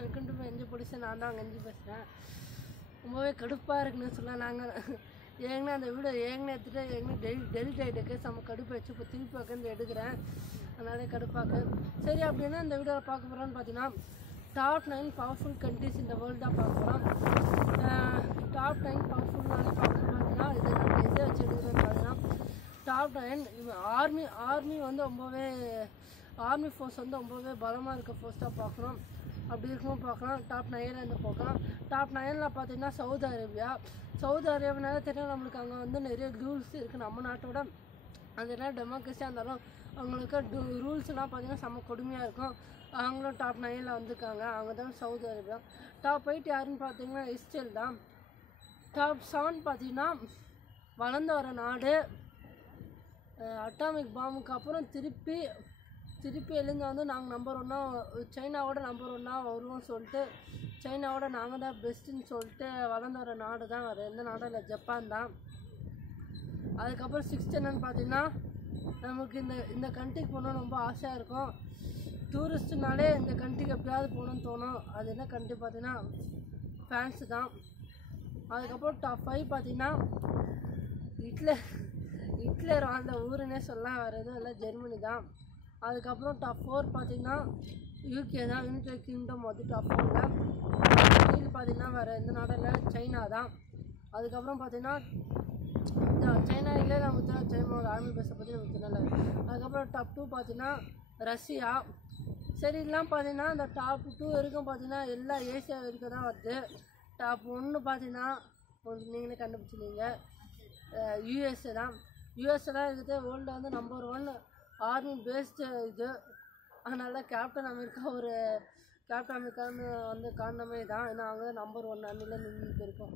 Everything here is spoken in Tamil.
வெல்கம் டு எஞ்சி பிடிச்சி நான் தான் கஞ்சி பேசுகிறேன். ரொம்பவே கடுப்பாக இருக்குன்னு சொல்லலாம். நாங்கள் ஏங்கன்னா அந்த வீடியோ ஏங்கன்னு எடுத்துகிட்டு ஏங்கன்னா டெலிட் ஆகிட்டுக்கு செம்ம கடுப்பு வச்சு இப்போ திருப்பி உட்காந்து எடுக்கிறேன். அதனாலே கடுப்பாக்கு. சரி, அப்படின்னா இந்த வீடியோவில் பார்க்க போகிறோன்னு பார்த்தீங்கன்னா டாப் 9 பவர்ஃபுல் கண்ட்ரிஸ் இந்த வேர்ல்டு தான் பார்க்க போகிறோம். டாப் 9 பவர்ஃபுல்னாலே பார்த்தீங்கன்னா இதெல்லாம் எதை வச்சு எடுக்கிறேன்னு பார்த்தீங்கன்னா டாப் 9 ஆர்மி வந்து ரொம்பவே ஆர்மி ஃபோர்ஸ் வந்து ரொம்பவே பலமாக இருக்க ஃபோர்ஸ் தான் பார்க்குறோம். அப்படி இருக்கும்போது பார்க்கலாம். டாப் 9 பார்க்கலாம். டாப் 9 பார்த்தீங்கன்னா சவுதி அரேபியானால தெரியும் நம்மளுக்கு. அங்கே வந்து நிறைய ரூல்ஸ் இருக்குது நம்ம நாட்டோட. அதெல்லாம் டெமோக்ரஸியாக இருந்தாலும் அவங்களுக்கு ரூல்ஸ்லாம் பார்த்தீங்கன்னா செம்ம கொடுமையாக இருக்கும். அவங்களும் டாப் 9 வந்திருக்காங்க. அவங்க தான் சவுதி அரேபியா. டாப் 8 யாருன்னு பார்த்தீங்கன்னா இஸ்ரேல் தான். டாப் 7 பார்த்தீங்கன்னா வளர்ந்து வர நாடு. அட்டாமிக் பாம்புக்கு அப்புறம் திருப்பி எழுந்து வந்து நாங்கள் நம்பர் 1 சைனாவோட நம்பர் 1 வருவோம்னு சொல்லிட்டு சைனாவோட நாங்கள் தான் பெஸ்ட்டுன்னு சொல்லிட்டு வளர்ந்து வர நாடு தான். வேறு எந்த நாடும் இல்லை, ஜப்பான் தான். அதுக்கப்புறம் 6th என்னன்னு பார்த்தீங்கன்னா நமக்கு இந்த கண்ட்ரிக்கு போகணுன்னு ரொம்ப ஆசையாக இருக்கும். டூரிஸ்ட்டுனாலே இந்த கண்ட்ரிக்கு எப்படியாவது போகணுன்னு தோணும். அது என்ன கண்ட்ரி பார்த்தீங்கன்னா ஃப்ரான்ஸு தான். அதுக்கப்புறம் டாப் 5 பார்த்தீங்கன்னா ஹிட்லர் வாழ்ந்த ஊருன்னே சொல்லலாம். வேறு எதுவும் இல்லை, ஜெர்மனி தான். அதுக்கப்புறம் டாப் 4 பார்த்தீங்கன்னா யூகே தான், யுனைடெட் கிங்டம் வந்து டாப் 4ல. பார்த்தீங்கன்னா வேறு எந்த நாடும் இல்லை, சைனா தான். அதுக்கப்புறம் பார்த்தீங்கன்னா சைனா இல்லை, நமக்கு சைனாவோட ஆர்மி பேஸை பற்றி நமக்கு தெரியல. அதுக்கப்புறம் டாப் 2 பார்த்தீங்கன்னா ரஷ்யா. சரி, இதெல்லாம் பார்த்தீங்கன்னா இந்த டாப் 2 வரைக்கும் பார்த்தீங்கன்னா எல்லா ஏசியா வரைக்கும் தான் வருது. டாப் 1 பார்த்தீங்கன்னா நீங்களே கண்டுபிடிச்சிருந்தீங்க, யூஎஸ்ஏ தான். யூஎஸ்ஏ தான் இருக்குது வேர்ல்டு வந்து நம்பர் 1 ஆர்மி பேஸ்டு இது. அதனால கேப்டன் அமெரிக்கான்னு வந்து காரணமே தான். ஏன்னா அவங்க நம்பர் 1 அன்னில நின்று இருக்கும்.